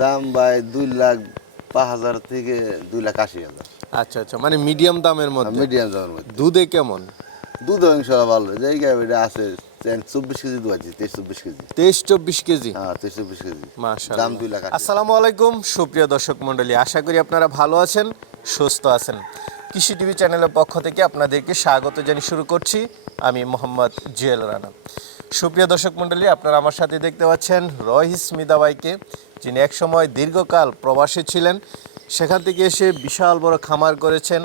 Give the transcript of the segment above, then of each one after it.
দাম ভাই দুই লাখ পাঁচ হাজার থেকে দুই লাখ আশি হাজার। আচ্ছা আচ্ছা মানে মিডিয়াম দামের মধ্যে? মিডিয়াম দামের মধ্যে। দুধে কেমন? দুধ ইনশাল্লাহ ভালো। যেই গাড়িটা আছে চব্বিশ কেজি দু আছে তেইশ চব্বিশ কেজি। তেইশ চব্বিশ কেজি? হ্যাঁ তেইশ চব্বিশ কেজি। দাম দুই লাখ আসসালামু আলাইকুম সুপ্রিয় দর্শক মণ্ডলী আশা করি আপনারা ভালো আছেন সুস্থ আছেন। কৃষি টিভি চ্যানেলের পক্ষ থেকে আপনাদেরকে স্বাগত জানিয়ে শুরু করছি। আমি মোহাম্মদ জুয়েল রানা। সুপ্রিয় দর্শক মণ্ডলী, আপনারা আমার সাথে দেখতে পাচ্ছেন রহিস মিদাবাইকে, যিনি একসময় দীর্ঘকাল প্রবাসী ছিলেন। সেখান থেকে এসে বিশাল বড় খামার করেছেন।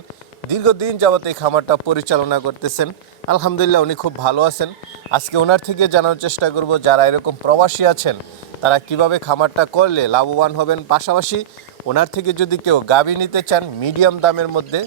দীর্ঘদিন যাবত এই খামারটা পরিচালনা করতেছেন। আলহামদুলিল্লাহ, উনি খুব ভালো আছেন। আজকে ওনার থেকে জানার চেষ্টা করব, যারা এরকম প্রবাসী আছেন, তারা কীভাবে খামারটা করলে লাভবান হবেন? পাশাপাশি ওনার থেকে যদি কেউ গাভী নিতে চান, মিডিয়াম দামের মধ্যে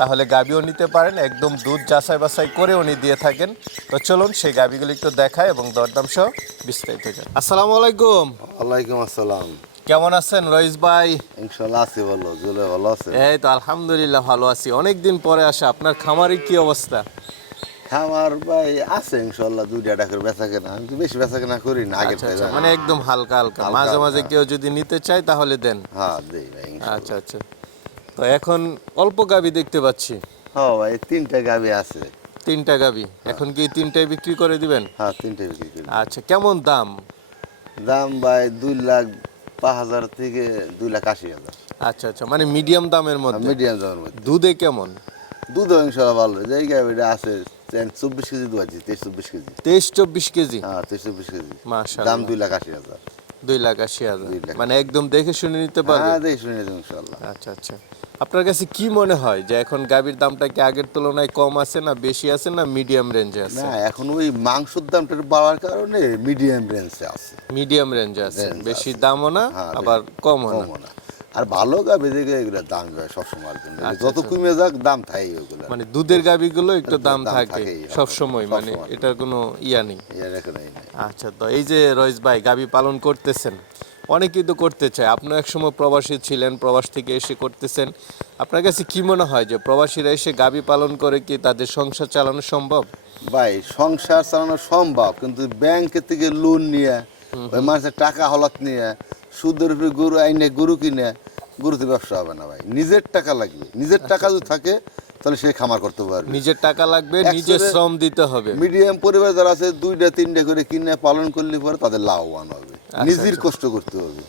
তাহলে গাভীও নিতে পারেন একদম দুধ যাচাই বাছাই করে উনি দিয়ে থাকেন। তো চলুন সেই গাভীগুলো একটু দেখায় এবং দরদাম সহ বিস্তারিত আসসালামু আলাইকুম। ওয়ালাইকুম আসসালাম। কেমন আছেন রইস ভাই? ইনশাল্লাহ আছি ভালো জুলে ভালো আছে এই তো আলহামদুলিল্লাহ ভালো আছি। অনেক দিন পরে আসা আপনার খামারের কি অবস্থা? খামার ভাই আছে ইনশাল্লাহ দুই টাকা করে বেচা কেনা। আমি তো বেশি বেচা কেনা করি না আগের আচ্ছা আচ্ছা মানে একদম হালকা হালকা। মাঝে মাঝে কেউ যদি নিতে চায় তাহলে দেন। হ্যাঁ দেই ভাই। আচ্ছা আচ্ছা। তো এখন অল্প গাবি দেখতে পাচ্ছি। হ্যাঁ ভাই তিনটা গাবি আছে। তিনটা গাবি। এখন কি তিনটায় বিক্রি করে দিবেন? হ্যাঁ তিনটা বিক্রি করি আচ্ছা কেমন দাম? দাম ভাই দুই লাখ পাঁচ হাজার থেকে দুই লাখ আশি হাজার। আচ্ছা আচ্ছা মানে মিডিয়াম দামের মধ্যে। মিডিয়াম দামের মধ্যে। দুধে কেমন? দুধ ইনশাল্লাহ ভালো। যেই গাড়িটা আছে চব্বিশ কেজি দু আছে তেইশ চব্বিশ কেজি। তেইশ চব্বিশ কেজি? হ্যাঁ তেইশ চব্বিশ কেজি। মাশাআল্লাহ। দাম দুই লাখ আশি হাজার। দুই লাখ আশি হাজার। মানে একদম দেখে শুনে নিতে পারবে হ্যাঁ দেখি শুনে দেবো ইনশাল্লাহ। আচ্ছা আচ্ছা। আপনার কাছে কি মনে হয় যে এখন গাবির দামটা কি আগের তুলনায় কম আছে না বেশি আছে না মিডিয়াম রেঞ্জে আছে? না এখন ওই মাংসের দামটা বাড়ার কারণে মিডিয়াম রেঞ্জে আছে। মিডিয়াম রেঞ্জে আছে। বেশি দামও না হ্যাঁ, আবার কমও না। আর ভালো গাবে দেখে এগুলো দাম যায় সবসময়ের জন্য। আচ্ছা, যত কমে যাক দাম থাই ওগুলো মানে দুধের গাবিগুলো একটু দাম থাকে সব সময় মানে এটার কোনো ইয়া নাই। আচ্ছা তো এই যে রয়েস ভাই গাবি পালন করতেছেন অনেকেই তো করতে চায়। আপনার এক সময় প্রবাসী ছিলেন প্রবাস থেকে এসে করতেছেন। আপনার কাছে কি মনে হয় যে প্রবাসীরা এসে গাবি পালন করে কি তাদের সংসার চালানো সম্ভব? ভাই সংসার চালানো সম্ভব কিন্তু ব্যাংকের থেকে লোন নিয়ে ওই মানুষের টাকা হলত নিয়ে সুদের উপরে গরু আইনে গরু কিনে গরুতে ব্যবসা হবে না ভাই। নিজের টাকা লাগবে। নিজের টাকা যদি থাকে তাহলে সে খামার করতে পারবে। নিজের টাকা লাগবে নিজের শ্রম দিতে হবে। মিডিয়াম পরিবার যারা আছে দুইটা তিনটা করে কিনে পালন করলে পরে তাদের লাভবান হবে। নিজের কষ্ট করতে হবে।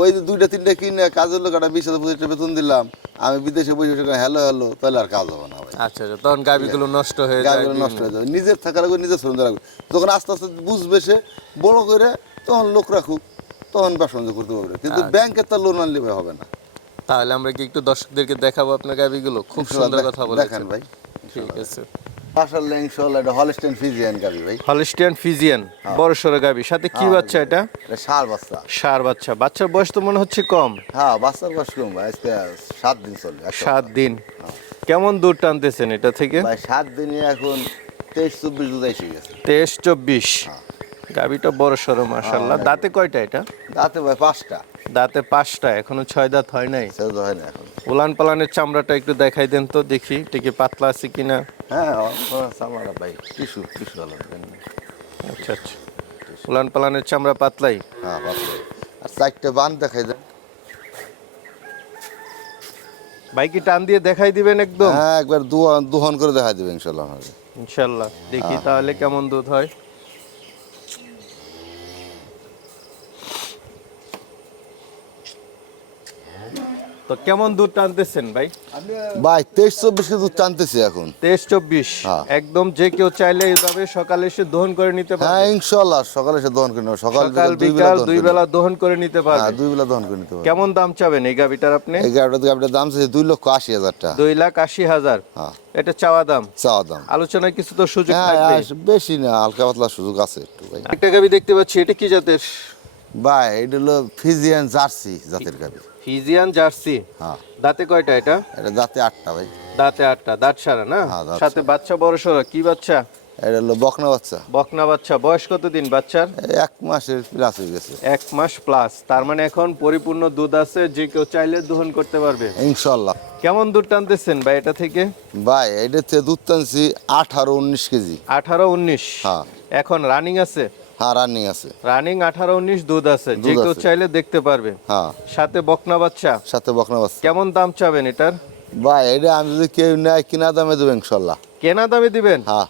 ওই যে দুইটা তিনটা কিনে কাজের লোক একটা বিশ হাজার পঁচিশ বেতন দিলাম আমি বিদেশে বসে বসে হ্যালো হ্যালো তাহলে আর কাজ হবে না ভাই। আচ্ছা আচ্ছা তখন গাবিগুলো নষ্ট হয়ে গাছগুলো নষ্ট হয়ে যাবে নিজের থাকা লাগবে নিজের শ্রম লাগবে যখন আস্তে আস্তে বুঝবে সে বড় করে তখন লোক রাখুক তখন ব্যবসা করতে পারবে। কিন্তু ব্যাংকের তার লোন আনলে হবে না। তাহলে আমরা কি একটু দর্শকদেরকে দেখাবো আপনার গাবিগুলো? খুব সুন্দর কথা দেখান বলেছেন। ভাই। ঠিক আছে। মাশাআল্লাহ ইনশাআল্লাহ এটা হলস্টেন ফিজিয়ান গাবি ভাই। হলিস্টিয়ান ফিজিয়ান বড় সড়ো গাবি। সাথে কি বাচ্চা এটা? এটা সার বাচ্চা। সার বাচ্চা। বাচ্চার বয়স তো মনে হচ্ছে কম। হ্যাঁ বাচ্চার বয়স কম ভাই আজকে সাত দিন চলবে এক সপ্তাহ। সাত দিন। কেমন দূর টানতেছেন এটা থেকে? ভাই সাত দিনে এখন তেইশ চব্বিশ দুধ এসে গেছে। তেইশ চব্বিশ। গাবিটা বড় সড়ো মাসাল্লাহ দাঁতে কয়টা এটা? দাঁতে ভাই পাঁচটা। দাঁতে পাঁচটা এখনও ছয় দাঁত হয় নাই। হয় না এখন। উলান পালানের চামড়াটা একটু দেখাই দেন তো দেখি টিকে পাতলা আছে কিনা? হ্যাঁ ভাই টিসু টিসু আচ্ছা আচ্ছা। উলান পালানের চামড়া পাতলাই? হ্যাঁ আর চারটে বান দেখাই দেন। বাইকে টান দিয়ে দেখাই দিবেন একদম? হ্যাঁ একবার দুহন করে দেখা দেবে ইনশাল্লাহ ইনশাল্লাহ দেখি তাহলে কেমন দুধ হয়। তো কেমন দুধ টানতেছেন ভাই? ভাই তেইশ চব্বিশ দুধ টানতেছি এখন। তেইশ চব্বিশ? হ্যাঁ। একদম যে কেউ চাইলে এইভাবে সকালে এসে দহন করে নিতে হ্যাঁ ইনশাল্লাহ সকালে সে দহন করে নেব। সকাল বিকাল দুই বেলা দহন করে নিতে হ্যাঁ দুই বেলা দহন করে নিতে পারবে। কেমন দাম চাবেন এই গাবিটার আপনি? এই গাড়িটা গাড়িটার দাম চাইছে দুই লক্ষ আশি হাজার টাকা। দুই লাখ আশি হাজার। হ্যাঁ। এটা চাওয়া দাম? চাওয়া দাম। আলোচনায় কিছু তো সুযোগ হ্যাঁ থাকবে। বেশি না হালকা পাতলা সুযোগ আছে একটু ভাই। একটা গাবি দেখতে পাচ্ছি এটা কি জাতের? ভাই এটা হলো ফিজিয়ান জার্সি জাতের গাড়ি ফিজিয়ান জার্সি। হ্যাঁ। দাঁতে কয়টা এটা? এটা দাঁতে আটটা ভাই। দাঁতে আটটা দাঁত সারা না? হ্যাঁ, সাথে বাচ্চা বড় সড়ো কি বাচ্চা? এটা হলো বকনা বাচ্চা। বকনা বাচ্চা বয়স কত দিন বাচ্চার এক মাসের প্লাস হয়ে গেছে। এক মাস প্লাস তার মানে এখন পরিপূর্ণ দুধ আছে যে কেউ চাইলে দহন করতে পারবে। ইনশাল্লাহ কেমন দুধ টানতেছেন ভাই এটা থেকে? ভাই এটাতে দুধ টানছি আঠারো উনিশ কেজি। আঠারো উনিশ। হ্যাঁ। এখন রানিং আছে? হ্যাঁ রানিং আছে। রানিং আঠারো উনিশ দুধ আছে। যে কেউ চাইলে দেখতে পারবে। হ্যাঁ। সাথে বকনা বাচ্চা। সাথে বকনা বাচ্চা। কেমন দাম চাবেন এটার? ভাই এটা আমি যদি কেউ নেয় কিনা দামে দেবো ইনশাল্লাহ। কেনা দামে দিবেন? হ্যাঁ।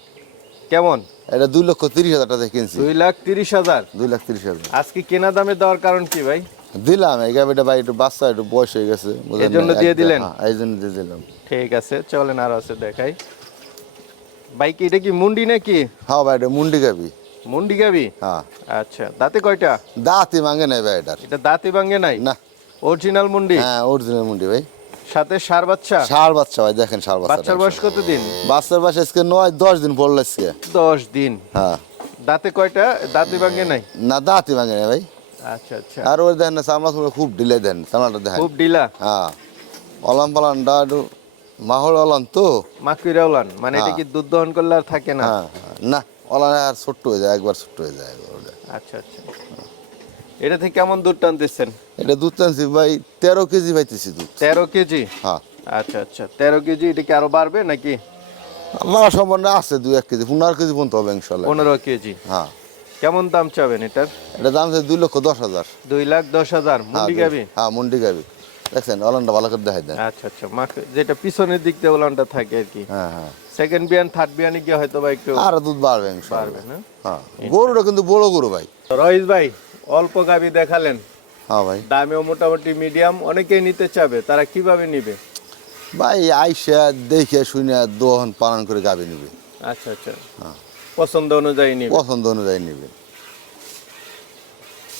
কেমন? এটা দুই লক্ষ তিরিশ হাজার টাকা কিনছি। দুই লাখ তিরিশ হাজার? দুই লাখ তিরিশ হাজার। আজকে কেনা দামে দেওয়ার কারণ কি ভাই? দিলাম এই গাবিটা ভাই একটু বাচ্চা একটু বয়স হয়ে গেছে এজন্য না? দিয়ে দিলেন? হ্যাঁ, এই জন্য দিয়ে দিলাম। ঠিক আছে চলেন আর আছে দেখাই। ভাই কি এটা কি মুন্ডি নাকি? হ্যাঁ ভাই এটা মুন্ডি গাবি মুন্ডি গাবি? হ্যাঁ। আচ্ছা দাঁতে কয়টা? দাঁতই মাঙ্গে নাই ভাই এটার। এটা দাঁতে ভাঙ্গে নাই? না। অরিজিনাল মুন্ডি? হ্যাঁ অরিজিনাল মুন্ডি ভাই। সাথে সার বাচ্চা? সার বাচ্চা ভাই দেখেন সার বাচ্চা বাচ্চার বয়স কত দিন বাচ্চার বাসা আজকে নয় দশ দিন পড়ল আজকে। দশ দিন। হ্যাঁ। দাঁতে কয়টা? দাঁতে ভাঙ্গে নাই? না দাঁতই মাঙ্গে নাই ভাই। আচ্ছা আচ্ছা। আর ওই দেখেন না চামড়া খুব ঢিলে দেন চামড়াটা দেখেন। খুব ডিলা হ্যাঁ। অলাম পালানটা একটু মাহল অলান তো? মাকুইরাওলান মানে এটা হ্যাঁ। কি দুধ দহন করলে আর থাকে না? হ্যাঁ। না। অলান আর ছোট্ট হয়ে যায় একবার ছোট্ট হয়ে যায় আচ্ছা আচ্ছা। এটা থেকে কেমন দুধ টানতেছেন? এটা দুধ টানছি ভাই তেরো কেজি পাইতেছি দুধ। তেরো কেজি? হ্যাঁ। আচ্ছা আচ্ছা। তেরো কেজি এটা কি আরও বাড়বে নাকি? আমার সম্বন্ধে আছে দুই এক কেজি পনেরো কেজি পর্যন্ত হবে ইনশাল্লাহ। পনেরো কেজি। হ্যাঁ। কেমন দাম চাবেন এটার? এটা দাম আছে দুই লক্ষ দশ হাজার। দুই লাখ দশ হাজার। হ্যাঁ, মুন্ডি দুই- গাবি? হ্যাঁ মুন্ডি গাবি। দেখছেন অলানটা ভালো করে দেখাই দেন। আচ্ছা আচ্ছা মাখ যেটা পিছনের দিক দিয়ে ওলানটা থাকে আর কি। হ্যাঁ হ্যাঁ। সেকেন্ড বিয়ান থার্ড বিয়ানে গিয়ে হয়তো বা একটু আর দুধ বাড়বে ইনশাল্লাহ। না? হ্যাঁ। গরুটা কিন্তু বড় গরু ভাই। রহিস ভাই অল্প গাবি দেখালেন। হ্যাঁ ভাই। দামেও মোটামুটি মিডিয়াম অনেকেই নিতে চাবে তারা কীভাবে নিবে? ভাই আইসা দেখে শুনে দোহন পালন করে গাবি নিবে। আচ্ছা আচ্ছা। হ্যাঁ। পছন্দ অনুযায়ী নিবে। পছন্দ অনুযায়ী নিবে।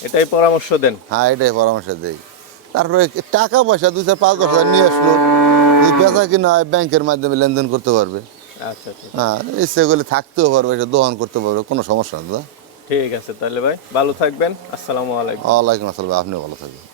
এটাই পরামর্শ দেন। হ্যাঁ এটাই পরামর্শ দেই। তারপরে টাকা পয়সা দুই চার পাঁচ দশ হাজার নিয়ে আসলো। যদি বেচা কিনা হয় ব্যাংকের মাধ্যমে লেনদেন করতে পারবে। আচ্ছা আচ্ছা। হ্যাঁ ইচ্ছে করলে থাকতেও পারবে এটা দোহন করতে পারবে কোনো সমস্যা নেই দাদা। ঠিক আছে তাহলে ভাই ভালো থাকবেন আসসালামু আলাইকুম। ওয়ালাইকুম আসসালাম আপনিও ভালো থাকবেন।